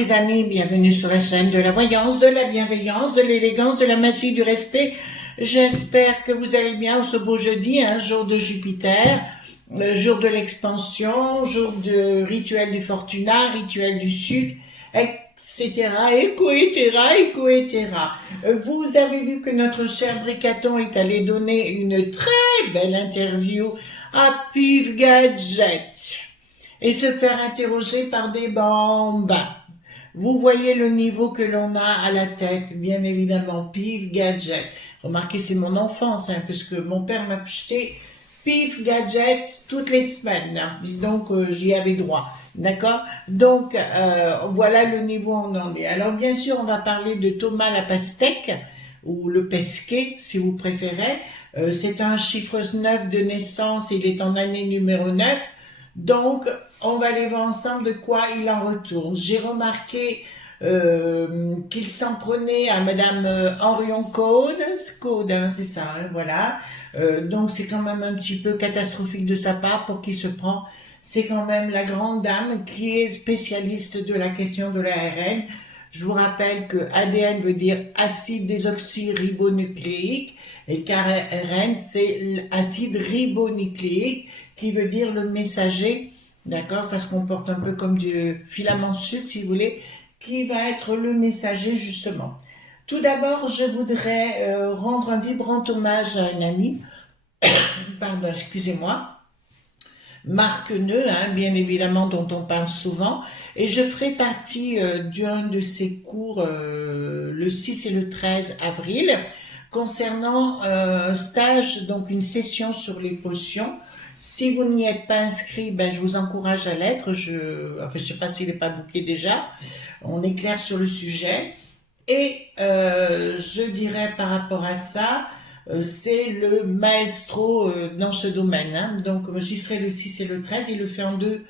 les amis, bienvenue sur la chaîne de la voyance, de la bienveillance, de l'élégance, de la magie, du respect. J'espère que vous allez bien ce beau jeudi, jour de Jupiter, jour de l'expansion, jour de rituel du Fortuna, rituel du sucre, etc. Vous avez vu que notre cher Bricaton est allé donner une très belle interview à Pif Gadget et se faire interroger par des bambins. Vous voyez le niveau que l'on a à la tête, bien évidemment, Pif Gadget. Remarquez, c'est mon enfance, puisque mon père m'a acheté Pif Gadget toutes les semaines, donc j'y avais droit, d'accord? Donc voilà le niveau où on en est. Alors bien sûr, on va parler de Thomas la pastèque, ou le pesquet, si vous préférez. C'est un chiffre 9 de naissance, il est en année numéro 9, donc on va aller voir ensemble de quoi il en retourne. J'ai remarqué qu'il s'en prenait à Madame Henrion Code, c'est ça, voilà. Donc c'est quand même un petit peu catastrophique de sa part pour qui se prend. C'est quand même la grande dame qui est spécialiste de la question de l'ARN. Je vous rappelle que ADN veut dire acide désoxyribonucléique et qu'ARN c'est l'acide ribonucléique qui veut dire le messager. D'accord, ça se comporte un peu comme du filament de sucre si vous voulez, qui va être le messager justement. Tout d'abord, je voudrais rendre un vibrant hommage à un ami, pardon, excusez-moi, Marc Neu, bien évidemment, dont on parle souvent, et je ferai partie d'un de ses cours le 6 et le 13 avril, concernant un stage, donc une session sur les potions. Si vous n'y êtes pas inscrit, je vous encourage à l'être. Je sais pas s'il n'est pas booké déjà. On est clair sur le sujet. Et je dirais par rapport à ça, c'est le maestro dans ce domaine. Donc j'y serai le 6 et le 13. Il le fait en deux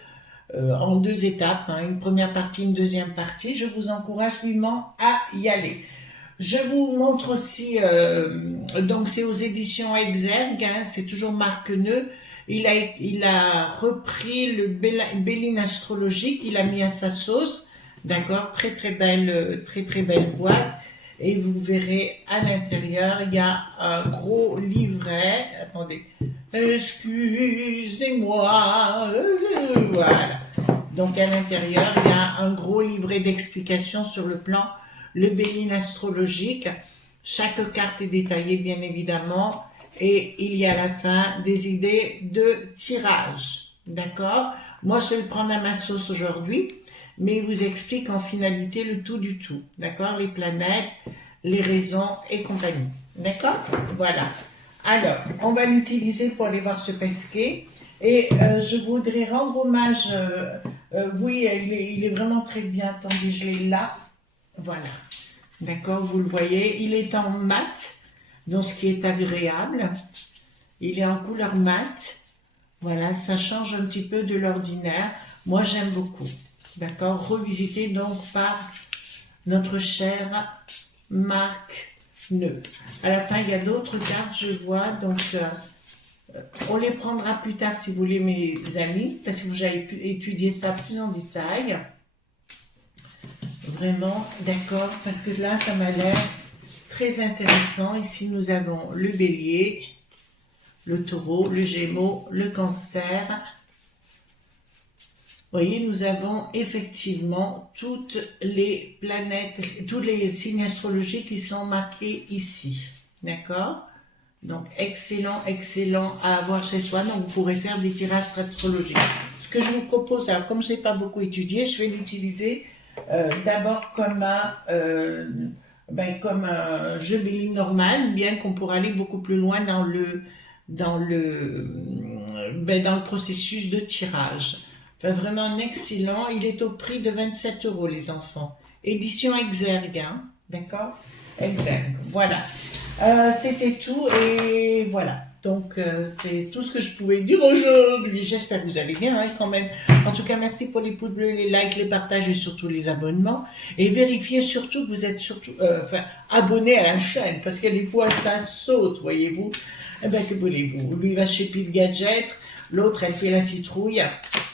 étapes. Une première partie, une deuxième partie. Je vous encourage vivement à y aller. Je vous montre aussi, donc c'est aux éditions Exergue, c'est toujours Marc Neu. Il a repris le Béline astrologique, il a mis à sa sauce, d'accord, très belle boîte. Et vous verrez à l'intérieur, il y a un gros livret. Attendez, excusez-moi, voilà. Donc à l'intérieur, il y a un gros livret d'explications sur le plan le Béline astrologique. Chaque carte est détaillée bien évidemment et il y a à la fin des idées de tirage. D'accord? Moi je vais le prendre à ma sauce aujourd'hui, mais il vous explique en finalité le tout du tout. D'accord? Les planètes, les raisons et compagnie. D'accord? Voilà. Alors, on va l'utiliser pour aller voir ce pesquet. Et je voudrais rendre hommage, oui, il est vraiment très bien. Attendez, je l'ai là. Voilà, d'accord, vous le voyez, il est en mat, donc ce qui est agréable, il est en couleur mat, voilà, ça change un petit peu de l'ordinaire, moi j'aime beaucoup, d'accord, revisité donc par notre cher Marc Neu. À la fin, il y a d'autres cartes, je vois, donc on les prendra plus tard si vous voulez mes amis, parce que vous avez pu étudier ça plus en détail. Vraiment, d'accord, parce que là, ça m'a l'air très intéressant. Ici, nous avons le bélier, le taureau, le gémeaux, le cancer. Vous voyez, nous avons effectivement toutes les planètes, tous les signes astrologiques qui sont marqués ici. D'accord? Donc, excellent à avoir chez soi. Donc, vous pourrez faire des tirages astrologiques. Ce que je vous propose, alors, comme je n'ai pas beaucoup étudié, je vais l'utiliser d'abord comme un jeu Béline normal, bien qu'on pourra aller beaucoup plus loin dans le processus de tirage. Enfin, vraiment un excellent. Il est au prix de 27 € les enfants. Édition Exergue, d'accord? Exergue, voilà. C'était tout et voilà. Donc, c'est tout ce que je pouvais dire aujourd'hui. J'espère que vous allez bien quand même. En tout cas, merci pour les pouces bleus, les likes, les partages et surtout les abonnements. Et vérifiez surtout que vous êtes abonnés à la chaîne parce que des fois, ça saute, voyez-vous. Eh bien, que voulez-vous? Lui va chez Pif Gadget, l'autre, elle fait la citrouille.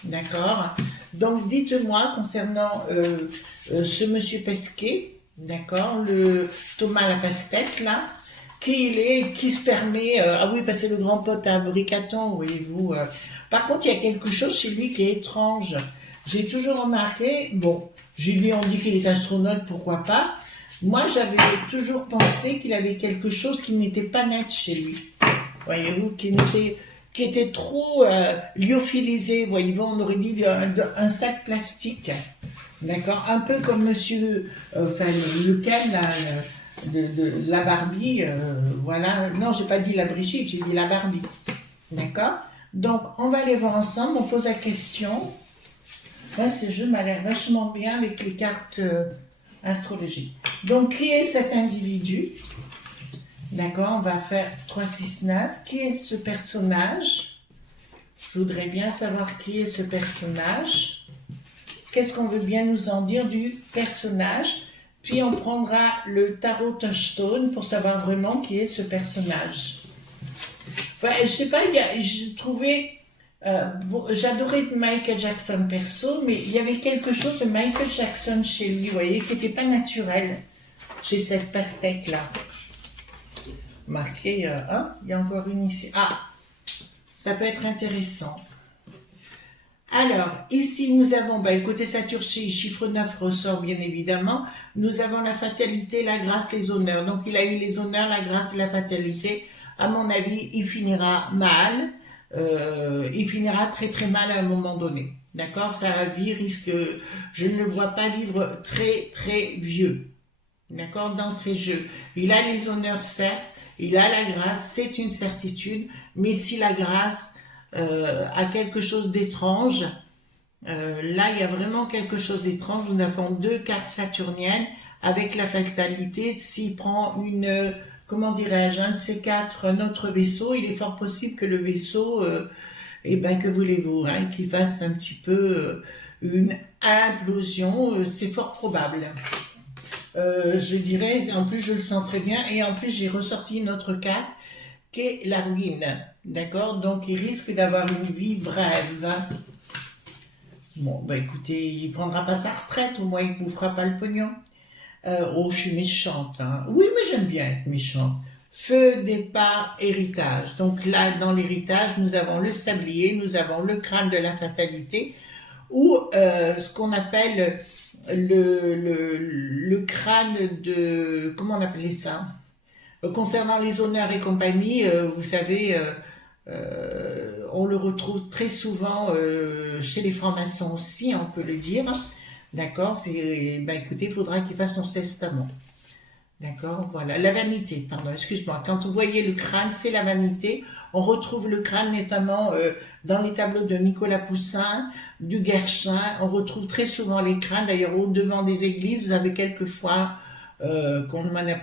D'accord? Donc, dites-moi, concernant ce monsieur Pesquet, d'accord, le Thomas la pastèque, là, qui il est, qui se permet... ah oui, parce que c'est le grand pote à Bricaton, voyez-vous. Par contre, il y a quelque chose chez lui qui est étrange. J'ai toujours remarqué, bon, j'ai dit, on dit qu'il est astronaute, pourquoi pas. Moi, j'avais toujours pensé qu'il avait quelque chose qui n'était pas net chez lui. Voyez-vous, qui était trop lyophilisé. Voyez-vous, on aurait dit un sac plastique. D'accord? Un peu comme monsieur, enfin, le Ken, là, de la Barbie, voilà. Non, j'ai pas dit la Brigitte, j'ai dit la Barbie. D'accord? Donc, on va aller voir ensemble, on pose la question. Là, ce jeu m'a l'air vachement bien avec les cartes astrologiques. Donc, qui est cet individu? D'accord, on va faire 3, 6, 9. Qui est ce personnage? Je voudrais bien savoir qui est ce personnage. Qu'est-ce qu'on veut bien nous en dire du personnage? Puis on prendra le tarot touchstone pour savoir vraiment qui est ce personnage. Enfin, je sais pas, j'ai trouvé... j'adorais Michael Jackson perso, mais il y avait quelque chose de Michael Jackson chez lui, vous voyez, qui n'était pas naturel chez cette pastèque-là. Marqué, hein, il y a encore une ici. Ah, ça peut être intéressant. Alors, ici, nous avons, côté Saturci, chiffre 9 ressort bien évidemment. Nous avons la fatalité, la grâce, les honneurs. Donc, il a eu les honneurs, la grâce et la fatalité. À mon avis, il finira mal. Il finira très très mal à un moment donné. D'accord? Sa vie risque, je ne le vois pas vivre très très vieux. D'accord? D'entrée de jeu. Il a les honneurs, certes. Il a la grâce, c'est une certitude, mais si la grâce a quelque chose d'étrange, là il y a vraiment quelque chose d'étrange. Nous avons 2 cartes saturniennes avec la fatalité. S'il prend une, comment dirais-je, un de ces 4, un autre vaisseau, il est fort possible que le vaisseau, que voulez-vous, hein, qu'il fasse un petit peu une implosion, c'est fort probable. Je dirais, en plus je le sens très bien, et en plus j'ai ressorti une autre carte qui est la ruine, d'accord? Donc il risque d'avoir une vie brève. Bon, écoutez, il prendra pas sa retraite, au moins il ne bouffera pas le pognon. Oh, je suis méchante, hein. Oui, mais j'aime bien être méchante. Feu, départ, héritage. Donc là, dans l'héritage, nous avons le sablier, nous avons le crâne de la fatalité, ou ce qu'on appelle... le crâne de... Comment on appelait ça? Concernant les honneurs et compagnie, vous savez, on le retrouve très souvent chez les francs-maçons aussi, on peut le dire. D'accord? Écoutez, il faudra qu'il fasse son testament. D'accord? Voilà. La vanité, pardon, excuse-moi. Quand vous voyez le crâne, c'est la vanité. On retrouve le crâne notamment dans les tableaux de Nicolas Poussin, du Guerchin. On retrouve très souvent les crânes. D'ailleurs, au devant des églises, vous avez quelquefois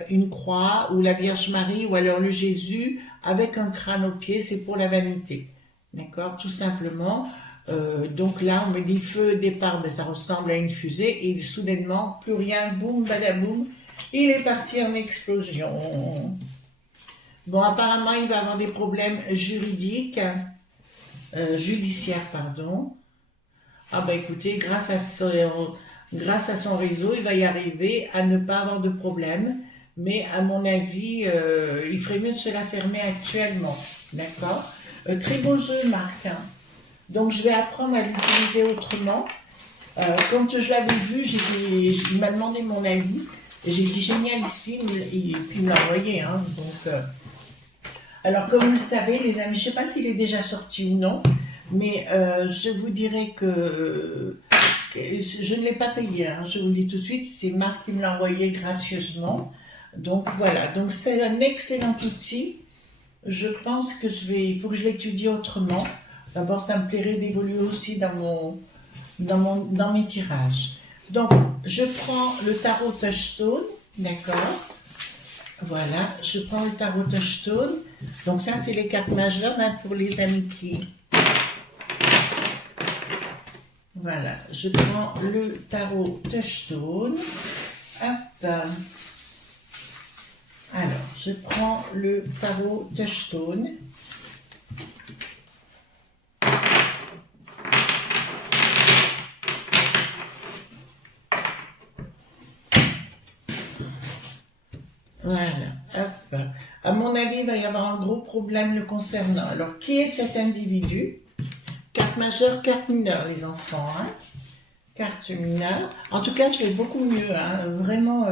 une croix ou la Vierge Marie ou alors le Jésus avec un crâne au pied. C'est pour la vanité. D'accord? Tout simplement. Donc là, on me dit feu, départ, ça ressemble à une fusée. Et soudainement, plus rien, boum, badaboum. Il est parti en explosion. Bon, apparemment, il va avoir des problèmes juridiques, judiciaires, pardon. Ah écoutez, grâce à son réseau, il va y arriver à ne pas avoir de problème. Mais à mon avis, il ferait mieux de se la fermer actuellement. D'accord? Très beau jeu, Marc. Hein. Donc, je vais apprendre à l'utiliser autrement. Quand je l'avais vu, il m'a demandé mon avis. J'ai dit génialissime, et puis il me l'a envoyé. Hein, donc, alors, comme vous le savez, les amis, je ne sais pas s'il est déjà sorti ou non, mais je vous dirais que je ne l'ai pas payé. Hein, je vous le dis tout de suite, c'est Marc qui me l'a envoyé gracieusement. Donc voilà, donc c'est un excellent outil. Je pense que il faut que je l'étudie autrement. D'abord, ça me plairait d'évoluer aussi dans mes tirages. Donc, je prends le tarot touchstone, d'accord? Voilà, je prends le tarot touchstone. Donc ça, c'est les cartes majeures hein, pour les amis qui... Voilà, je prends le tarot touchstone. Hop. Alors, je prends le tarot Touchstone. Voilà, hop. À mon avis, il va y avoir un gros problème le concernant. Alors, qui est cet individu? Carte majeure, carte mineure, les enfants. Hein, carte mineure. En tout cas, je vais beaucoup mieux. Hein, vraiment,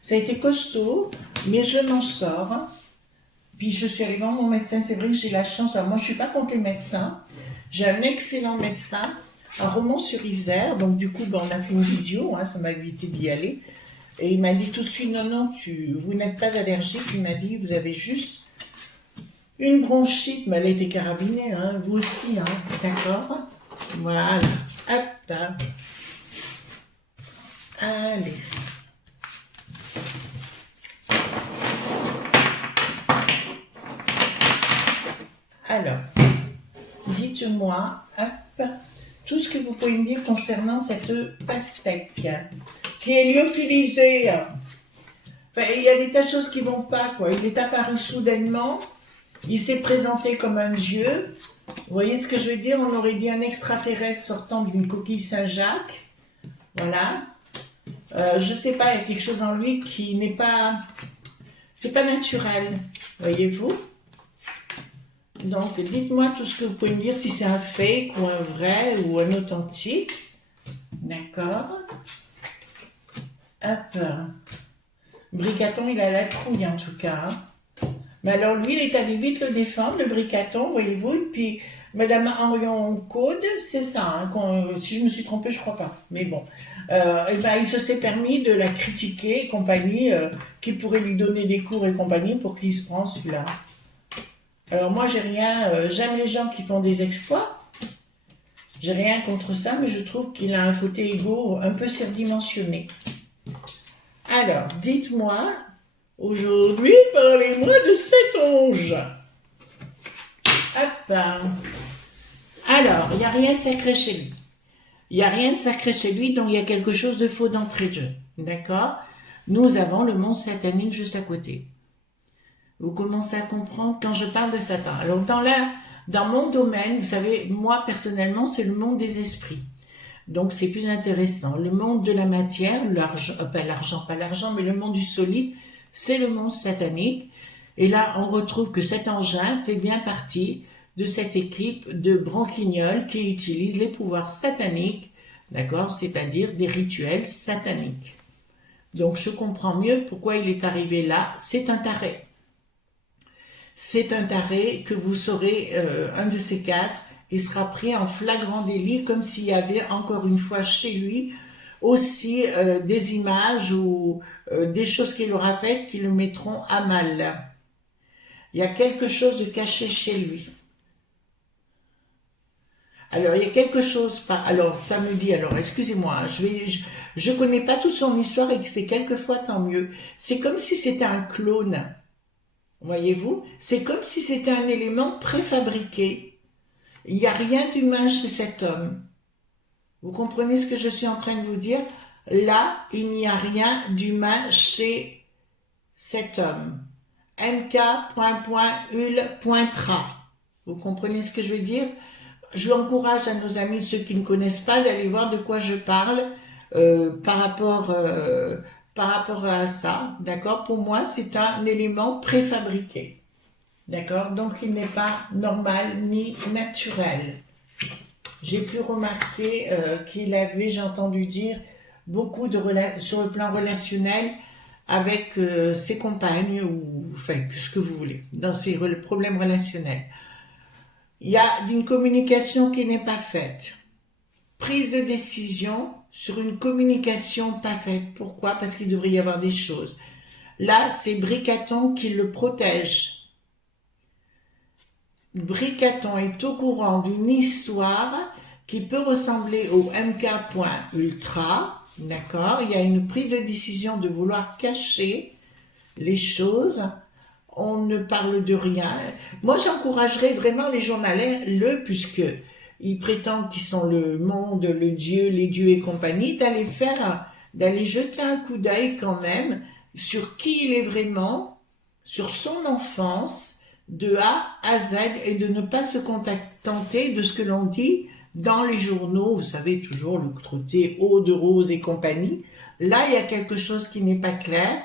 ça a été costaud, mais je m'en sors. Hein. Puis, je suis allée voir mon médecin. C'est vrai que j'ai la chance. Alors, moi, je ne suis pas contre les médecins. J'ai un excellent médecin à Romans-sur-Isère. Donc, du coup, on a fait une visio. Hein, ça m'a évité d'y aller. Et il m'a dit tout de suite, non, vous n'êtes pas allergique. Il m'a dit, vous avez juste une bronchite, mais elle a été carabinée, hein, vous aussi, hein, d'accord? Voilà, hop, allez. Alors, dites-moi, hop, tout ce que vous pouvez me dire concernant cette pastèque qui est lyophilisée. Enfin, il y a des tas de choses qui vont pas, quoi. Il est apparu soudainement, il s'est présenté comme un dieu. Vous voyez ce que je veux dire? On aurait dit un extraterrestre sortant d'une coquille Saint-Jacques. Voilà. Je sais pas, il y a quelque chose en lui qui n'est pas... C'est pas naturel, voyez-vous? Donc, dites-moi tout ce que vous pouvez me dire, si c'est un fake ou un vrai ou un authentique. D'accord. Hop. Bricaton, il a la trouille en tout cas. Mais alors lui, il est allé vite le défendre, le Bricaton, voyez-vous. Et puis, Madame Henrion Code, c'est ça. Hein, si je me suis trompée, je crois pas. Mais bon. Et ben, il se s'est permis de la critiquer et compagnie, qui pourrait lui donner des cours et compagnie pour qu'il se prenne celui-là. Alors moi, j'ai rien. J'aime les gens qui font des exploits. J'ai rien contre ça, mais je trouve qu'il a un côté égo un peu surdimensionné. Alors, dites-moi, aujourd'hui, parlez-moi de cet ange. Hop. Alors, il n'y a rien de sacré chez lui. Il n'y a rien de sacré chez lui, donc il y a quelque chose de faux d'entrée de jeu. D'accord? Nous avons le monde satanique juste à côté. Vous commencez à comprendre quand je parle de Satan. Alors, dans mon domaine, vous savez, moi, personnellement, c'est le monde des esprits. Donc, c'est plus intéressant. Le monde de la matière, pas l'argent, mais le monde du solide, c'est le monde satanique. Et là, on retrouve que cet engin fait bien partie de cette équipe de branquignoles qui utilisent les pouvoirs sataniques, d'accord, c'est-à-dire des rituels sataniques. Donc, je comprends mieux pourquoi il est arrivé là. C'est un taré. C'est un taré que vous saurez, un de ces quatre, il sera pris en flagrant délit, comme s'il y avait encore une fois chez lui aussi des images ou des choses qu'il aura faites qui le mettront à mal. Il y a quelque chose de caché chez lui. Alors, il y a quelque chose... Alors, ça me dit... Alors, excusez-moi, je connais pas toute son histoire et que c'est quelquefois tant mieux. C'est comme si c'était un clone. Voyez-vous? C'est comme si c'était un élément préfabriqué. Il n'y a rien d'humain chez cet homme. Vous comprenez ce que je suis en train de vous dire? Là, il n'y a rien d'humain chez cet homme. mk.ul.tra. Vous comprenez ce que je veux dire? Je l'encourage à nos amis, ceux qui ne connaissent pas, d'aller voir de quoi je parle par rapport à ça. D'accord? Pour moi, c'est un élément préfabriqué. D'accord? Donc, il n'est pas normal ni naturel. J'ai pu remarquer qu'il avait, j'ai entendu dire, beaucoup sur le plan relationnel avec ses compagnes ou enfin, ce que vous voulez, dans ses problèmes relationnels. Il y a une communication qui n'est pas faite. Prise de décision sur une communication pas faite. Pourquoi? Parce qu'il devrait y avoir des choses. Là, c'est Bricaton qui le protège. Bricaton est au courant d'une histoire qui peut ressembler au mk.ultra, d'accord? Il y a une prise de décision de vouloir cacher les choses. On ne parle de rien. Moi, j'encouragerais vraiment les journalistes, puisque ils prétendent qu'ils sont le monde, le Dieu, les dieux et compagnie, d'aller jeter un coup d'œil quand même sur qui il est vraiment, sur son enfance de A à Z et de ne pas se contenter de ce que l'on dit dans les journaux, vous savez, toujours le côté eau de rose et compagnie. Là, il y a quelque chose qui n'est pas clair.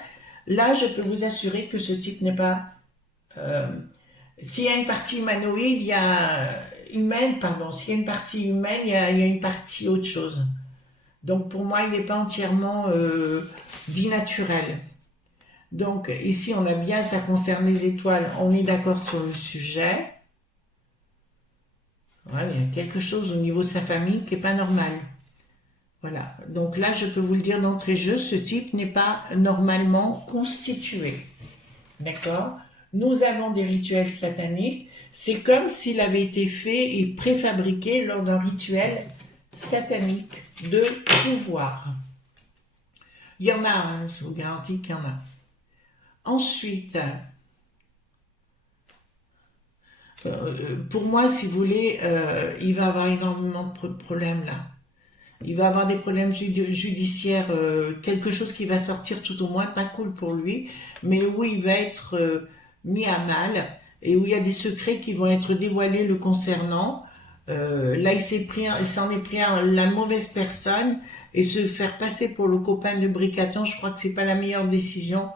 Là, je peux vous assurer que ce type n'est pas... s'il y a une partie humanoïde, il y a... humaine, pardon. S'il y a une partie humaine, il y a une partie autre chose. Donc, pour moi, il n'est pas entièrement dit naturel. Donc, ici, on a bien, ça concerne les étoiles. On est d'accord sur le sujet. Voilà, il y a quelque chose au niveau de sa famille qui n'est pas normal. Voilà. Donc là, je peux vous le dire d'entrée de jeu, ce type n'est pas normalement constitué. D'accord? Nous avons des rituels sataniques. C'est comme s'il avait été fait et préfabriqué lors d'un rituel satanique de pouvoir. Il y en a, hein, je vous garantis qu'il y en a. Ensuite, pour moi, si vous voulez, il va avoir énormément de problèmes là. Il va avoir des problèmes judiciaires, quelque chose qui va sortir tout au moins, pas cool pour lui, mais où il va être mis à mal et où il y a des secrets qui vont être dévoilés le concernant. Là, il s'en est pris à la mauvaise personne et se faire passer pour le copain de Bricaton, je crois que c'est pas la meilleure décision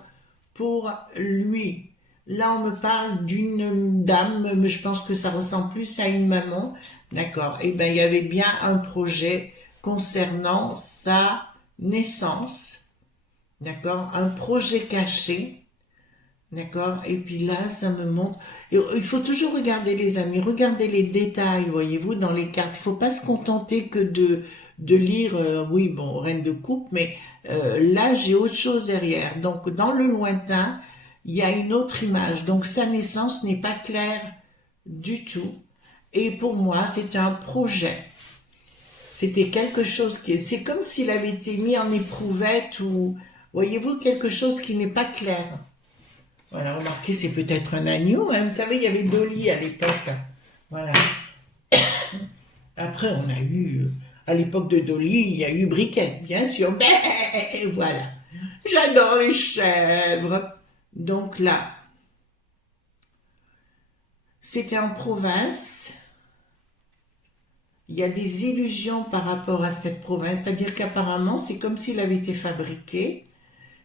pour lui. Là, on me parle d'une dame, mais je pense que ça ressemble plus à une maman. D'accord. Eh ben, il y avait bien un projet concernant sa naissance. D'accord. Un projet caché. D'accord. Et puis là, ça me montre. Il faut toujours regarder, les amis. Regardez les détails, voyez-vous, dans les cartes. Il faut pas se contenter que de lire, oui, bon, reine de coupe, mais là, j'ai autre chose derrière. Donc, dans le lointain, il y a une autre image. Donc, sa naissance n'est pas claire du tout. Et pour moi, c'était un projet. C'était quelque chose c'est comme s'il avait été mis en éprouvette ou, voyez-vous, quelque chose qui n'est pas clair. Voilà, remarquez, c'est peut-être un agneau, hein. Vous savez, il y avait Dolly à l'époque. Voilà. Après, on a eu, à l'époque de Dolly, il y a eu Briquette, bien sûr. Ben, voilà. J'adore les chèvres. Donc là, c'était en province. Il y a des illusions par rapport à cette province, c'est-à-dire qu'apparemment, c'est comme s'il avait été fabriqué.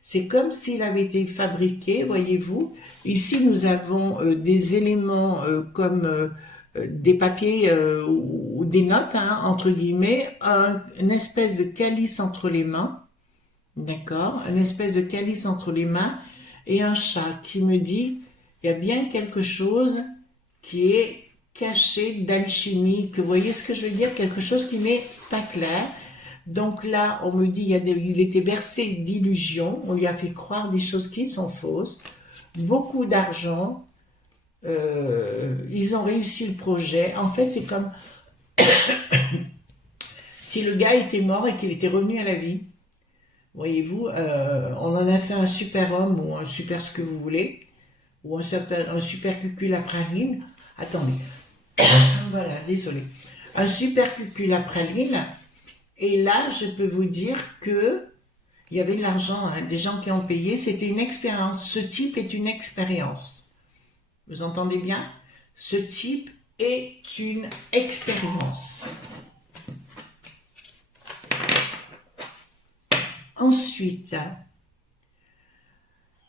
C'est comme s'il avait été fabriqué, voyez-vous. Ici, nous avons des éléments comme des papiers ou des notes, hein, entre guillemets, une espèce de calice entre les mains, d'accord, une espèce de calice entre les mains, et un chat qui me dit, il y a bien quelque chose qui est caché d'alchimie, que vous voyez ce que je veux dire, quelque chose qui n'est pas clair. Donc là, on me dit, il était bercé d'illusions, on lui a fait croire des choses qui sont fausses, beaucoup d'argent, ils ont réussi le projet. En fait, c'est comme si le gars était mort et qu'il était revenu à la vie. Voyez-vous, on en a fait un super homme ou un super ce que vous voulez, ou un super cuculapraline. Attendez, voilà, désolé. Un super cuculapraline. Et là, je peux vous dire que il y avait de l'argent, hein, des gens qui ont payé. C'était une expérience. Ce type est une expérience. Vous entendez bien? Ce type est une expérience. Ensuite,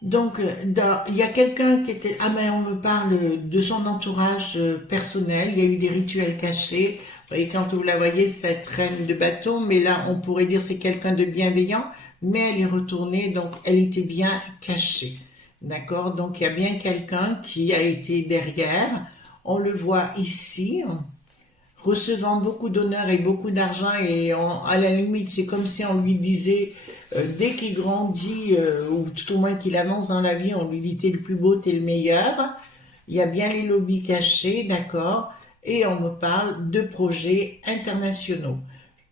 donc, il y a quelqu'un qui était... Ah, mais on me parle de son entourage personnel. Il y a eu des rituels cachés. Vous voyez, quand vous la voyez, cette reine de bâton, mais là, on pourrait dire c'est quelqu'un de bienveillant, mais elle est retournée, donc elle était bien cachée. D'accord? Donc, il y a bien quelqu'un qui a été derrière. On le voit ici, recevant beaucoup d'honneur et beaucoup d'argent, et à la limite, c'est comme si on lui disait... dès qu'il grandit, ou tout au moins qu'il avance dans la vie, on lui dit t'es le plus beau, t'es le meilleur. Il y a bien les lobbies cachés, d'accord, et on me parle de projets internationaux.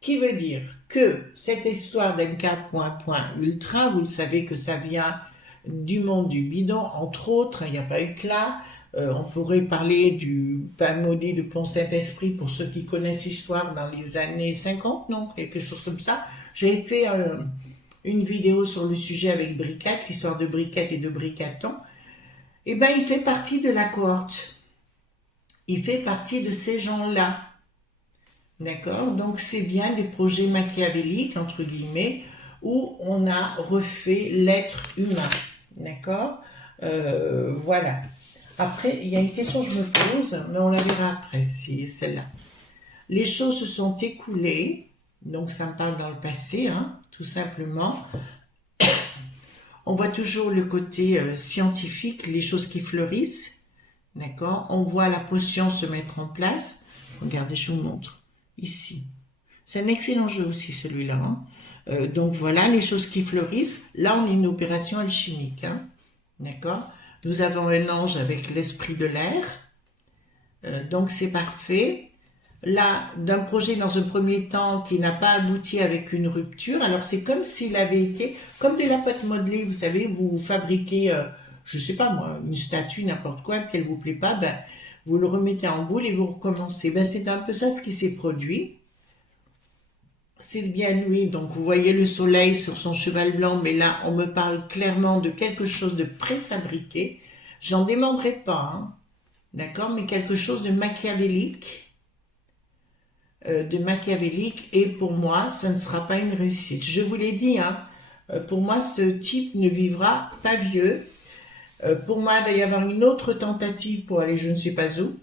Qui veut dire que cette histoire d'MK.Ultra, vous le savez que ça vient du monde du bidon, entre autres, il n'y a pas eu que là. On pourrait parler du pain maudit de Pont Saint-Esprit pour ceux qui connaissent l'histoire dans les années 50, non, quelque chose comme ça. J'ai fait une vidéo sur le sujet avec Briquette, l'histoire de Briquette et de Bricaton. Eh bien, il fait partie de la cohorte. Il fait partie de ces gens-là. D'accord? Donc, c'est bien des projets machiavéliques, entre guillemets, où on a refait l'être humain. D'accord? Voilà. Après, il y a une question que je me pose, mais on la verra après, c'est celle-là. Les choses se sont écoulées, donc ça me parle dans le passé, hein, tout simplement. On voit toujours le côté scientifique, les choses qui fleurissent, d'accord? On voit la potion se mettre en place. Regardez, je vous montre, ici. C'est un excellent jeu aussi, celui-là. Hein. Donc voilà, les choses qui fleurissent. Là, on a une opération alchimique, hein, d'accord? Nous avons un ange avec l'esprit de l'air, donc c'est parfait. Là, d'un projet dans un premier temps qui n'a pas abouti avec une rupture, alors c'est comme s'il avait été, comme de la pâte modelée, vous savez, vous fabriquez, je sais pas moi, une statue, n'importe quoi, puis elle vous plaît pas, ben, vous le remettez en boule et vous recommencez. Ben, c'est un peu ça ce qui s'est produit. C'est bien lui, donc vous voyez le soleil sur son cheval blanc, mais là, on me parle clairement de quelque chose de préfabriqué. J'en démordrai pas, hein, d'accord, mais quelque chose de machiavélique, et pour moi, ça ne sera pas une réussite. Je vous l'ai dit, hein, pour moi, ce type ne vivra pas vieux. Pour moi, il va y avoir une autre tentative pour aller je ne sais pas où,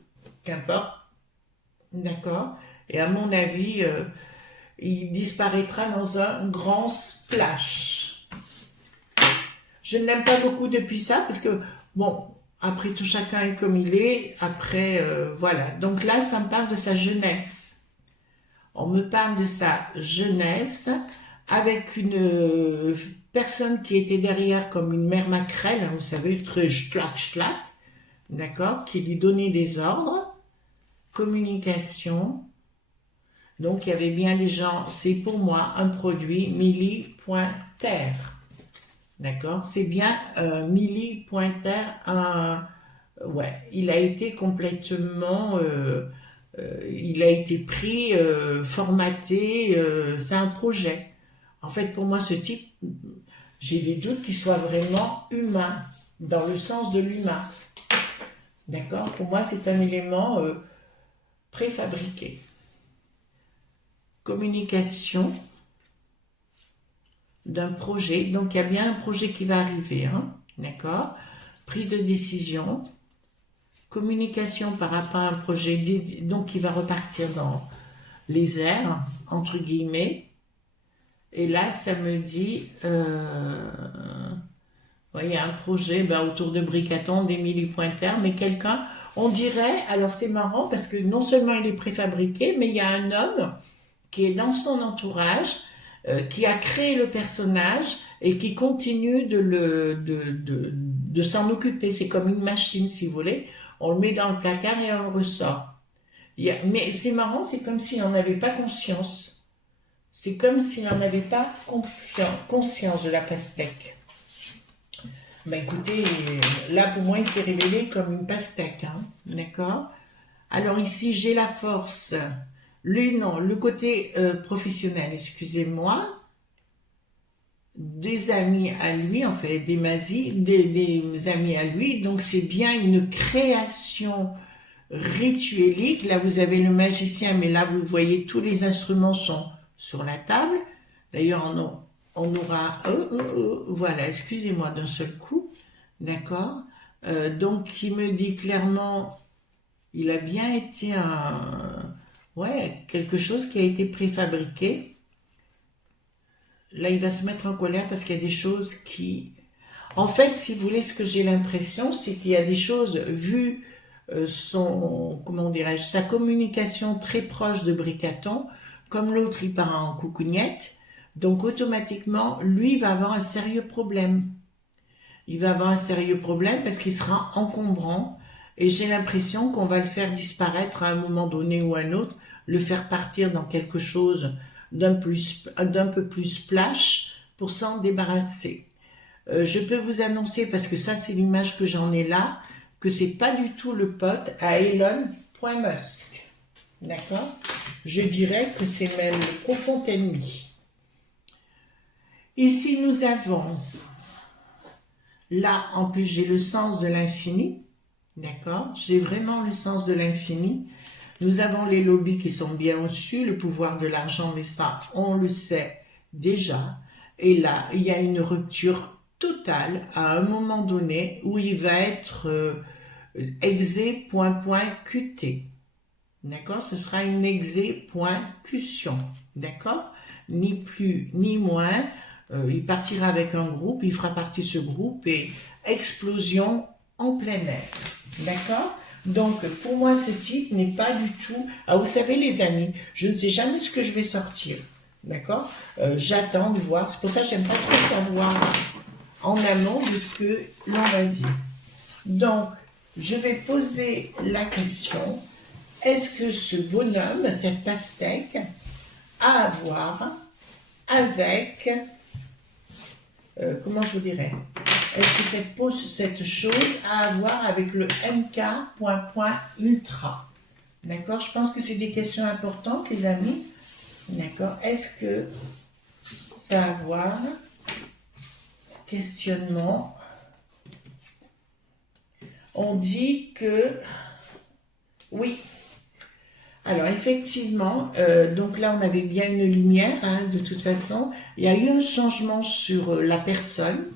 qu'importe, d'accord, et à mon avis, il disparaîtra dans un grand splash. Je ne l'aime pas beaucoup depuis ça, parce que, bon, après tout, chacun est comme il est, après, voilà. Donc là, ça me parle de sa jeunesse. On me parle de sa jeunesse, avec une personne qui était derrière comme une mère maquerelle, hein, vous savez, très schlac, d'accord, qui lui donnait des ordres, communication. Donc, il y avait bien des gens, c'est pour moi un produit Milly.ter. D'accord? C'est bien Milly.ter, ouais, il a été complètement, il a été pris, formaté, c'est un projet. En fait, pour moi, ce type, j'ai des doutes qu'il soit vraiment humain, dans le sens de l'humain. D'accord? Pour moi, c'est un élément préfabriqué. Communication d'un projet. Donc, il y a bien un projet qui va arriver. Hein, d'accord? Prise de décision. Communication par rapport à un projet. Donc, il va repartir dans les airs, entre guillemets. Et là, ça me dit... il y a un projet autour de Bricaton, d'Émilie Pointer, mais quelqu'un... On dirait... Alors, c'est marrant parce que non seulement il est préfabriqué, mais il y a un homme qui est dans son entourage, qui a créé le personnage et qui continue de s'en occuper. C'est comme une machine, si vous voulez. On le met dans le placard et on le ressort. Mais c'est marrant, c'est comme s'il n'en avait pas conscience. C'est comme s'il n'en avait pas conscience de la pastèque. Ben écoutez, là pour moi il s'est révélé comme une pastèque, hein, d'accord? Alors ici j'ai la force... le côté professionnel, excusez-moi, des amis à lui, en fait, des amis à lui, donc c'est bien une création rituelique. Là, vous avez le magicien, mais là, vous voyez, tous les instruments sont sur la table. D'ailleurs, on aura... voilà, excusez-moi d'un seul coup, d'accord? Donc, il me dit clairement, il a bien été ouais, quelque chose qui a été préfabriqué. Là, il va se mettre en colère parce qu'il y a des choses qui... En fait, si vous voulez, ce que j'ai l'impression, c'est qu'il y a des choses, vu comment dirais-je, sa communication très proche de Bricaton, comme l'autre, il part en coucougnette, donc automatiquement, lui va avoir un sérieux problème. Il va avoir un sérieux problème parce qu'il sera encombrant, et j'ai l'impression qu'on va le faire disparaître à un moment donné ou à un autre, le faire partir dans quelque chose d'un peu plus splash pour s'en débarrasser. Je peux vous annoncer, parce que ça c'est l'image que j'en ai là, que c'est pas du tout le pote à Elon.Musk. D'accord? Je dirais que c'est même le profond ennemi. Ici nous avons Là, en plus, j'ai le sens de l'infini. D'accord? J'ai vraiment le sens de l'infini. Nous avons les lobbies qui sont bien au-dessus, le pouvoir de l'argent, mais ça, on le sait déjà. Et là, il y a une rupture totale à un moment donné où il va être exé point QT. D'accord? Ce sera une exé point cussion. D'accord? Ni plus ni moins. Il partira avec un groupe, il fera partie de ce groupe et explosion en plein air. D'accord? Donc, pour moi, ce type n'est pas du tout... Ah, vous savez, les amis, je ne sais jamais ce que je vais sortir. D'accord? J'attends de voir. C'est pour ça que j'aime pas trop savoir en amont de ce que l'on va dire. Donc, je vais poser la question, est-ce que ce bonhomme, cette pastèque, a à voir avec... comment je vous dirais? Est-ce que cette chose a à voir avec le MK ultra? D'accord? Je pense que c'est des questions importantes, les amis. D'accord? Est-ce que ça a à voir? Questionnement. On dit que... Oui. Alors, effectivement, donc là, on avait bien une lumière, hein, de toute façon. Il y a eu un changement sur la personne,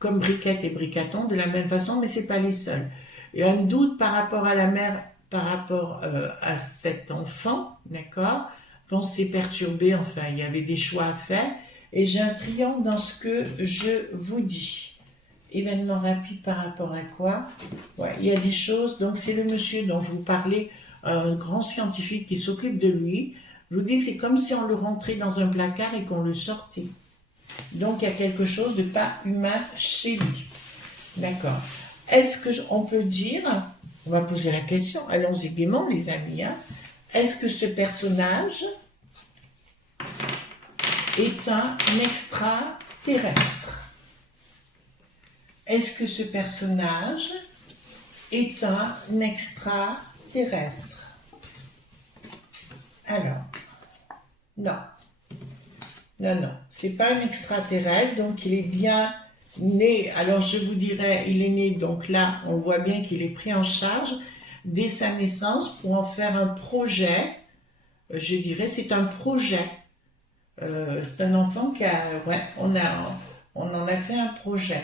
comme Briquette et Bricaton, de la même façon, mais c'est pas les seuls. Il y a un doute par rapport à la mère, par rapport à cet enfant, d'accord? Pensée perturbée, enfin, il y avait des choix à faire. Et j'ai un triangle dans ce que je vous dis. Événement rapide par rapport à quoi? Ouais, il y a des choses, donc c'est le monsieur dont je vous parlais, un grand scientifique qui s'occupe de lui. Je vous dis, c'est comme si on le rentrait dans un placard et qu'on le sortait. Donc, il y a quelque chose de pas humain chez lui. D'accord. Est-ce qu'on peut dire, on va poser la question, allons-y gaiement les amis, hein, est-ce que ce personnage est un extraterrestre? Est-ce que ce personnage est un extraterrestre? Alors, non. Non, non, c'est pas un extraterrestre, donc il est bien né. Alors je vous dirais, il est né, donc là, on voit bien qu'il est pris en charge dès sa naissance pour en faire un projet. Je dirais, c'est un projet. C'est un enfant qui a, ouais, on en a fait un projet.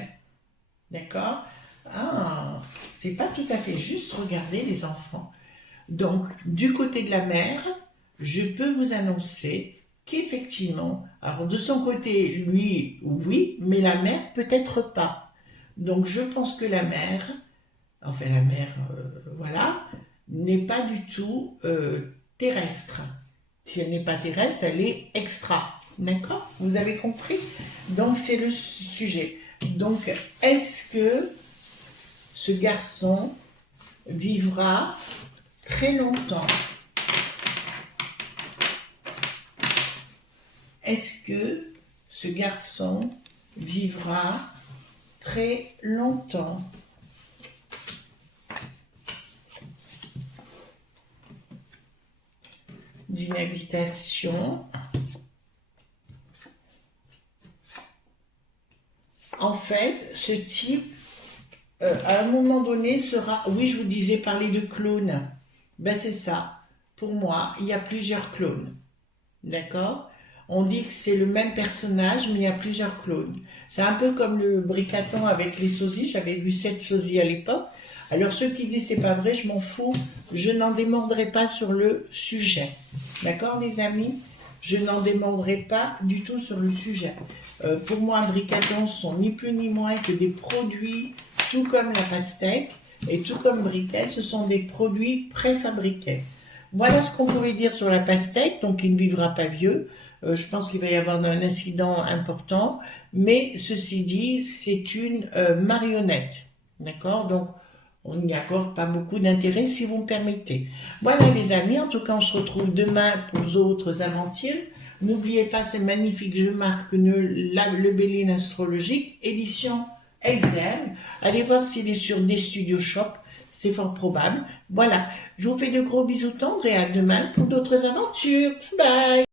D'accord? Ah, c'est pas tout à fait juste, regardez les enfants. Donc, du côté de la mère, je peux vous annoncer qu'effectivement, alors de son côté, lui, oui, mais la mère, peut-être pas. Donc, je pense que la mère, enfin la mère, voilà, n'est pas du tout terrestre. Si elle n'est pas terrestre, elle est extra. D'accord? Vous avez compris? Donc, c'est le sujet. Donc, est-ce que ce garçon vivra très longtemps? Est-ce que ce garçon vivra très longtemps? D'une habitation. En fait, ce type, à un moment donné, sera... Oui, je vous disais parler de clones. Ben, c'est ça. Pour moi, il y a plusieurs clones. D'accord? On dit que c'est le même personnage, mais il y a plusieurs clones. C'est un peu comme le Bricaton avec les sosies. J'avais vu 7 sosies à l'époque. Alors, ceux qui disent c'est pas vrai, je m'en fous. Je n'en démordrai pas sur le sujet. D'accord, les amis? Je n'en démordrai pas du tout sur le sujet. Pour moi, Bricaton sont ni plus ni moins que des produits, tout comme la pastèque et tout comme Briquet, ce sont des produits préfabriqués. Voilà ce qu'on pouvait dire sur la pastèque, donc il ne vivra pas vieux. Je pense qu'il va y avoir un incident important, mais ceci dit, c'est une marionnette. D'accord? Donc, on n'y accorde pas beaucoup d'intérêt si vous me permettez. Voilà les amis, en tout cas on se retrouve demain pour d'autres aventures. N'oubliez pas ce magnifique jeu marque le Béline astrologique, édition Exem. Allez voir s'il est sur des studios shop, c'est fort probable. Voilà, je vous fais de gros bisous tendres et à demain pour d'autres aventures. Bye!